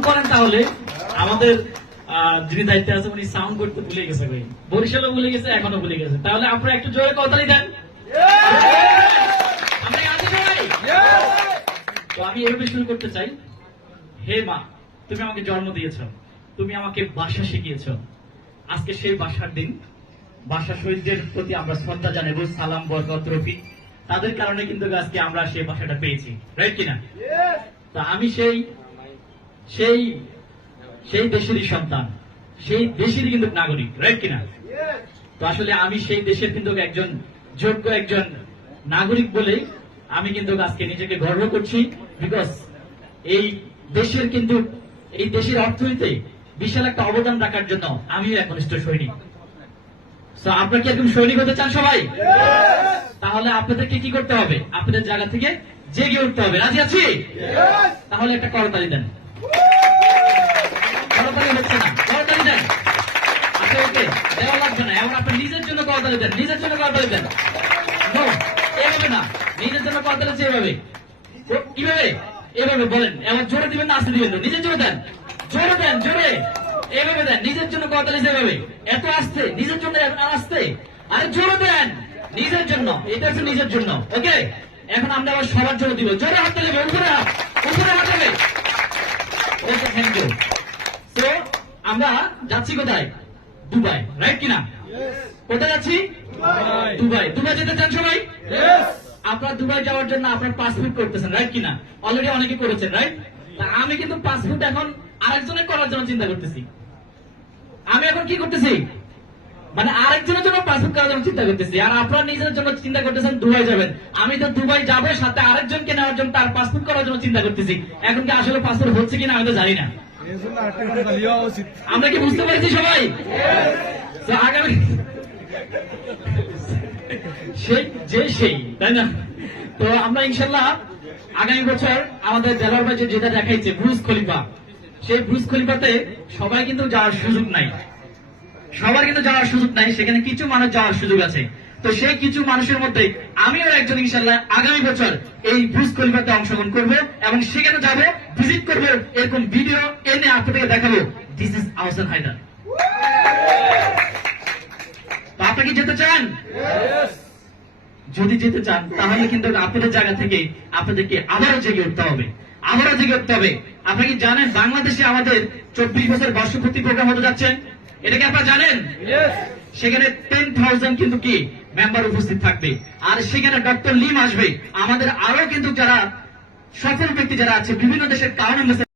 Sound করেন তাহলে আমাদের যিনি দায়িত্বে আছে উনি সাউন্ড করতে ভুলে গেছে, ভাই বরিশালও ভুলে গেছে, এখনো ভুলে গেছে। তাহলে আপনারা একটু জোরে করতালি দেন। আমরা আছি সবাই। তো আমি এভাবে শুরু করতে চাই। হে মা, তুমি আমাকে জন্ম দিয়েছ, তুমি আমাকে ভাষা শিখিয়েছ। আজকে সেই ভাষার দিন। ভাষা শহীদদের প্রতি আমরা শ্রদ্ধা জানাবো, সালাম, বরকত, রফি। তাদের কারণে কিন্তু আজকে আমরা সেই ভাষাটা পেয়েছি, রাইট কিনা? তো আমি সেই সেই সেই দেশেরই সন্তান, সেই দেশেরই কিন্তু নাগরিক, রাইট কিনা? তো আসলে আমি সেই দেশের কিন্তু একজন যোগ্য একজন নাগরিক বলে আমি কিন্তু আজকে নিজেকে গর্ব করছি। বিকজ এই দেশের কিন্তু এই দেশের অর্থনীতিতে বিশাল একটা অবদান রাখার জন্য আমিও একনিষ্ঠ সৈনিক। তো আপনারা কি একদম সৈনিক হতে চান সবাই? তাহলে আপনাদেরকে কি করতে হবে? আপনাদের জায়গা থেকে জেগে উঠতে হবে। রাজি আছি? তাহলে একটা করতালি দেন। করতালি হচ্ছে না, করতালি দেন। আপনাকে দেওয়া লাগবে না, এমন আপনি নিজের জন্য করতালি দেন, নিজের জন্য করতালি দেন। এভাবে না, নিজের জন্য করতালি হচ্ছে এভাবে। কিভাবে? এভাবে বলেন। এমন জোরে দিবেন না, আস্তে দিবেন না, নিজের জন্য দেন, জোরে দেন, জোরে এভাবে দেন। নিজের জন্য করতালি যেভাবে, এত আসতে, নিজের জন্য আসতে, আরে জোরে দেন, নিজের জন্য। এটা হচ্ছে নিজের জন্য। ওকে, এখন আমরা আবার সবার জন্য দিব। জোরে হাত দেবে, উপরে হাত, উপরে হাত দেবে। ওকে, থ্যাংক ইউ। তো আমরা যাচ্ছি কোথায়? দুবাই, রাইট কিনা? কোথায় যাচ্ছি? দুবাই। দুবাই যেতে চান সবাই? আপনার দুবাই যাওয়ার জন্য আপনার পাসপোর্ট করতেছেন, রাইট কিনা? অলরেডি অনেকে করেছেন, রাইট? আমি কিন্তু পাসপোর্ট এখন আরেকজনের করার জন্য চিন্তা করতেছি। আমি এখন কি করতেছি? মানে আরেকজনের জন্য পাসপোর্ট করার জন্য চিন্তা করতেছি। আর আপনারা নিজের জন্য চিন্তা করতেছেন দুবাই যাবেন। আমি তো দুবাই যাবো, সাথে আরেকজনকে নেওয়ার জন্য তার পাসপোর্ট করার জন্য চিন্তা করতেছি। এখন কি আসলে পাসপোর্ট হচ্ছে কিনা আমি তো জানি না। আমরা কি বুঝতে পেরেছি সবাই? আগামী সেই তাই না? তো আমরা ইনশাল্লাহ আগামী বছর আমাদের জেলার বাজে যেটা দেখাইছে ব্রুজ খলিফা, সেই ব্রুজ খলিফাতে সবাই কিন্তু যাওয়ার সুযোগ নাই, সবার কিন্তু যাওয়ার সুযোগ নাই। সেখানে কিছু মানুষ যাওয়ার সুযোগ আছে। তো সেই কিছু মানুষের মধ্যে আমিও একজন ইনশাল্লাহ আগামী বছর এই ব্রুজ খলিফাতে অংশগ্রহণ করবো এবং সেখানে যাবো, ভিজিট করবো, এরকম ভিডিও এনে আপনাদেরকে দেখাবো। This is Ahsan Haider. তো আপনি কি যেতে চান? যদি যেতে চান তাহলে কিন্তু আপনাদের জায়গা থেকে আপনাদেরকে আবারও জেগে উঠতে হবে, আবারও জেগে উঠতে হবে। আপনি কি জানেন বাংলাদেশে আমাদের 24 বছর বর্ষপূর্তি প্রোগ্রাম হতে যাচ্ছেন? এটা কি আপনারা জানেন? সেখানে 10,000 কিন্তু কি মেম্বার উপস্থিত থাকবে। আর সেখানে ডক্টর লিম আসবে। আমাদের আরো কিন্তু যারা সফল ব্যক্তি যারা আছে বিভিন্ন দেশের কারণে